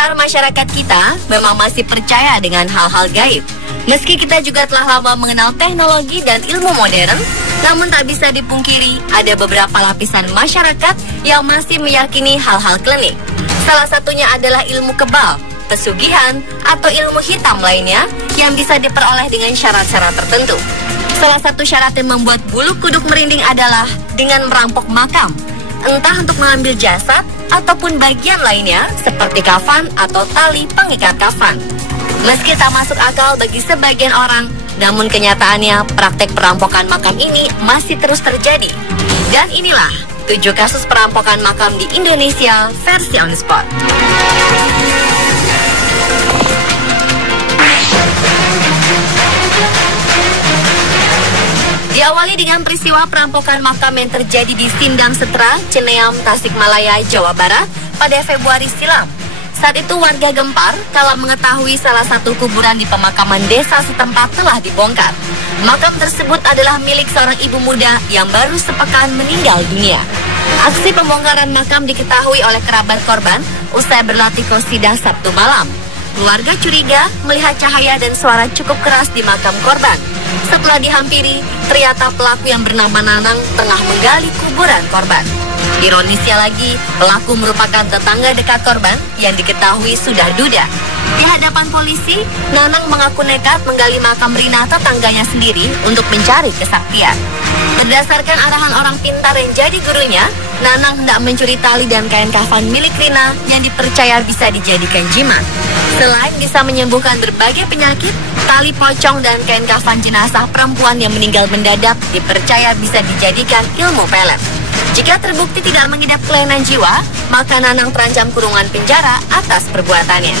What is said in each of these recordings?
besar masyarakat kita memang masih percaya dengan hal-hal gaib. Meski kita juga telah lama mengenal teknologi dan ilmu modern, namun tak bisa dipungkiri ada beberapa lapisan masyarakat yang masih meyakini hal-hal klinik. Salah satunya adalah ilmu kebal, pesugihan, atau ilmu hitam lainnya yang bisa diperoleh dengan syarat-syarat tertentu. Salah satu syarat yang membuat bulu kuduk merinding adalah dengan merampok makam, entah untuk mengambil jasad ataupun bagian lainnya seperti kafan atau tali pengikat kafan. Meski tak masuk akal bagi sebagian orang, namun kenyataannya praktek perampokan makam ini masih terus terjadi. Dan inilah 7 kasus perampokan makam di Indonesia versi On The Spot. Diawali dengan peristiwa perampokan makam yang terjadi di Sindang Setra, Cineam, Tasikmalaya, Jawa Barat pada Februari silam. Saat itu warga gempar kala mengetahui salah satu kuburan di pemakaman desa setempat telah dibongkar. Makam tersebut adalah milik seorang ibu muda yang baru sepekan meninggal dunia. Aksi pembongkaran makam diketahui oleh kerabat korban usai berlatih qosidah Sabtu malam. Keluarga curiga melihat cahaya dan suara cukup keras di makam korban. Setelah dihampiri, ternyata pelaku yang bernama Nanang tengah menggali kuburan korban. Ironisnya lagi, pelaku merupakan tetangga dekat korban yang diketahui sudah duda. Di hadapan polisi, Nanang mengaku nekat menggali makam Rina tetangganya sendiri untuk mencari kesaktian. Berdasarkan arahan orang pintar yang jadi gurunya, Nanang hendak mencuri tali dan kain kafan milik Rina yang dipercaya bisa dijadikan jimat. Selain bisa menyembuhkan berbagai penyakit, tali pocong dan kain kafan jenazah perempuan yang meninggal mendadak dipercaya bisa dijadikan ilmu pelet. Jika terbukti tidak mengidap kelainan jiwa, maka Nanang terancam kurungan penjara atas perbuatannya.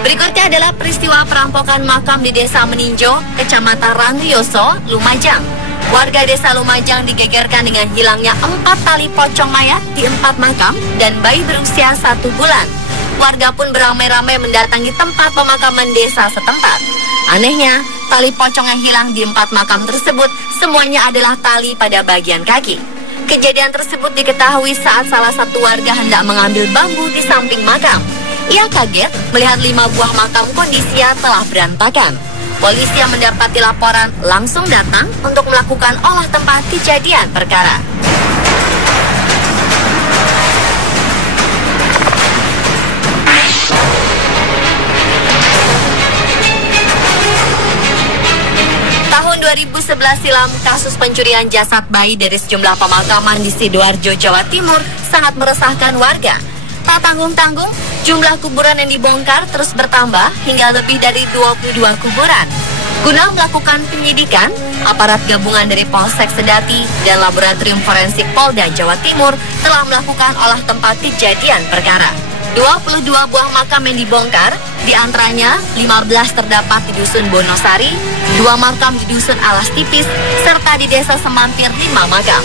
Berikutnya adalah peristiwa perampokan makam di Desa Meninjo, Kecamatan Randuyoso, Lumajang. Warga desa Lumajang digegerkan dengan hilangnya 4 tali pocong mayat di 4 makam dan bayi berusia 1 bulan. Warga pun beramai-ramai mendatangi tempat pemakaman desa setempat. Anehnya, tali pocong yang hilang di 4 makam tersebut semuanya adalah tali pada bagian kaki. Kejadian tersebut diketahui saat salah satu warga hendak mengambil bambu di samping makam. Ia kaget melihat 5 buah makam kondisinya telah berantakan. Polisi yang mendapati laporan langsung datang untuk melakukan olah tempat kejadian perkara. Tahun 2011 silam, kasus pencurian jasad bayi dari sejumlah pemakaman di Sidoarjo, Jawa Timur sangat meresahkan warga. Tak tanggung-tanggung, jumlah kuburan yang dibongkar terus bertambah hingga lebih dari 22 kuburan. Guna melakukan penyidikan, aparat gabungan dari Polsek Sedati dan Laboratorium Forensik Polda Jawa Timur telah melakukan olah tempat kejadian perkara. 22 buah makam yang dibongkar, diantaranya 15 terdapat di Dusun Bonosari, 2 makam di Dusun Alas Tipis, serta di Desa Semampir 5 makam.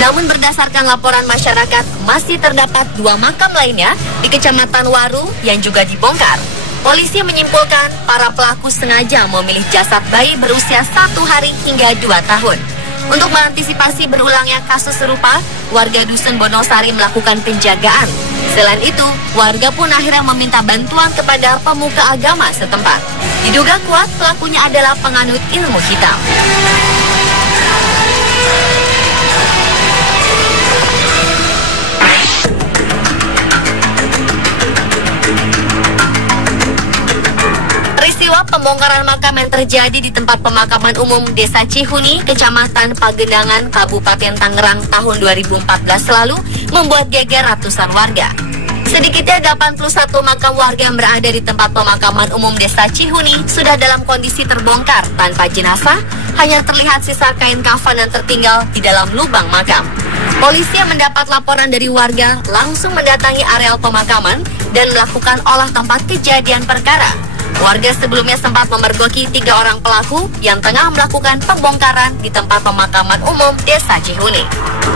Namun berdasarkan laporan masyarakat, masih terdapat 2 makam lainnya di Kecamatan Waru yang juga dibongkar. Polisi menyimpulkan para pelaku sengaja memilih jasad bayi berusia 1 hari hingga 2 tahun. Untuk mengantisipasi berulangnya kasus serupa, warga Dusun Bonosari melakukan penjagaan. Selain itu, warga pun akhirnya meminta bantuan kepada pemuka agama setempat. Diduga kuat pelakunya adalah penganut ilmu hitam. Pembongkaran makam yang terjadi di tempat pemakaman umum Desa Cihuni, Kecamatan Pagendangan, Kabupaten Tangerang tahun 2014 lalu membuat geger ratusan warga. Sedikitnya 81 makam warga yang berada di tempat pemakaman umum Desa Cihuni sudah dalam kondisi terbongkar tanpa jenazah, hanya terlihat sisa kain kafan yang tertinggal di dalam lubang makam. Polisi yang mendapat laporan dari warga langsung mendatangi areal pemakaman dan melakukan olah tempat kejadian perkara. Warga sebelumnya sempat memergoki 3 orang pelaku yang tengah melakukan pembongkaran di tempat pemakaman umum Desa Cihuni.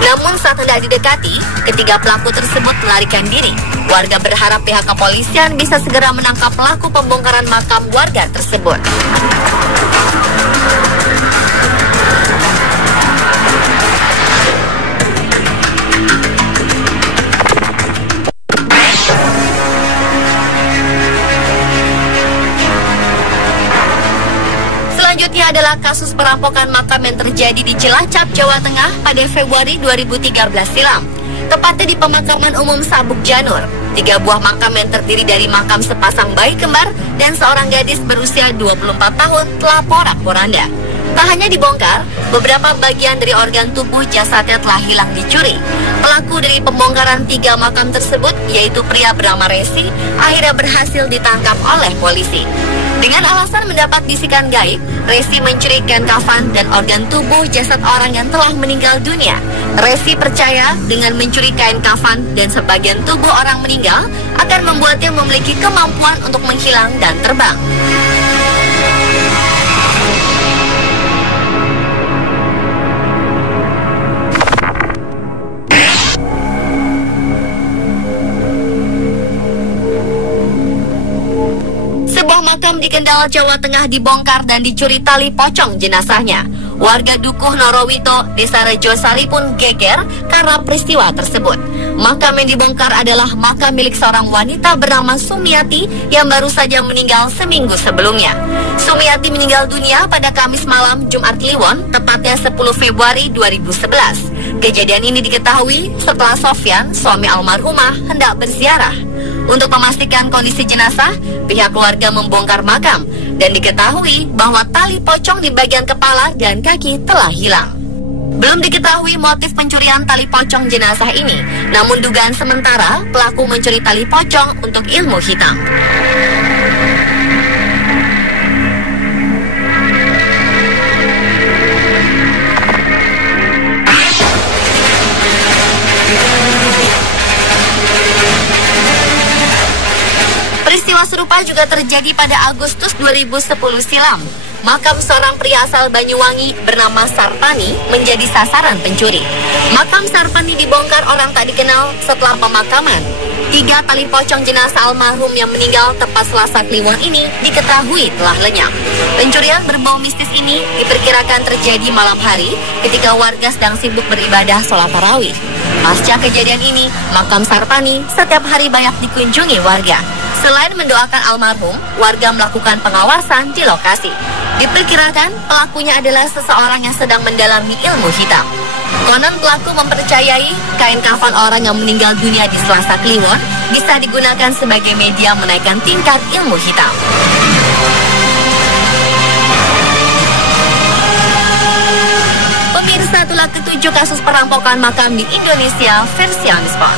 Namun saat hendak didekati, ketiga pelaku tersebut melarikan diri. Warga berharap pihak kepolisian bisa segera menangkap pelaku pembongkaran makam warga tersebut. Selanjutnya adalah kasus perampokan makam yang terjadi di Cilacap, Jawa Tengah pada Februari 2013 silam. Tepatnya di pemakaman umum Sabuk Janur. 3 buah makam yang terdiri dari makam sepasang bayi kembar dan seorang gadis berusia 24 tahun telah porak-poranda. Tak hanya dibongkar, beberapa bagian dari organ tubuh jasadnya telah hilang dicuri. Pelaku dari pembongkaran 3 makam tersebut, yaitu pria bernama Resi, akhirnya berhasil ditangkap oleh polisi. Dengan alasan mendapat bisikan gaib, Resi mencuri kain kafan dan organ tubuh jasad orang yang telah meninggal dunia. Resi percaya dengan mencuri kain kafan dan sebagian tubuh orang meninggal akan membuatnya memiliki kemampuan untuk menghilang dan terbang. Sebuah makam di Kendal, Jawa Tengah dibongkar dan dicuri tali pocong jenazahnya. Warga Dukuh Norowito, Desa Rejo Sari pun geger karena peristiwa tersebut. Makam yang dibongkar adalah makam milik seorang wanita bernama Sumiati yang baru saja meninggal seminggu sebelumnya. Sumiati meninggal dunia pada Kamis malam Jumat Kliwon, tepatnya 10 Februari 2011. Kejadian ini diketahui setelah Sofyan, suami almarhumah, hendak berziarah. Untuk memastikan kondisi jenazah, pihak keluarga membongkar makam dan diketahui bahwa tali pocong di bagian kepala dan kaki telah hilang. Belum diketahui motif pencurian tali pocong jenazah ini, namun dugaan sementara pelaku mencuri tali pocong untuk ilmu hitam. Peristiwa serupa juga terjadi pada Agustus 2010 silam. Makam seorang pria asal Banyuwangi bernama Sarpani menjadi sasaran pencuri. Makam Sarpani dibongkar orang tak dikenal setelah pemakaman. 3 tali pocong jenazah almarhum yang meninggal tepat Selasa Kliwon ini diketahui telah lenyap. Pencurian berbau mistis ini diperkirakan terjadi malam hari ketika warga sedang sibuk beribadah sholat tarawih. Pasca kejadian ini, makam Sarpani setiap hari banyak dikunjungi warga. Selain mendoakan almarhum, warga melakukan pengawasan di lokasi. Diperkirakan pelakunya adalah seseorang yang sedang mendalami ilmu hitam. Konon pelaku mempercayai kain kafan orang yang meninggal dunia di Selasa Kliwon bisa digunakan sebagai media menaikkan tingkat ilmu hitam. Pemirsa, itulah ke-7 kasus perampokan makam di Indonesia versi Anisport.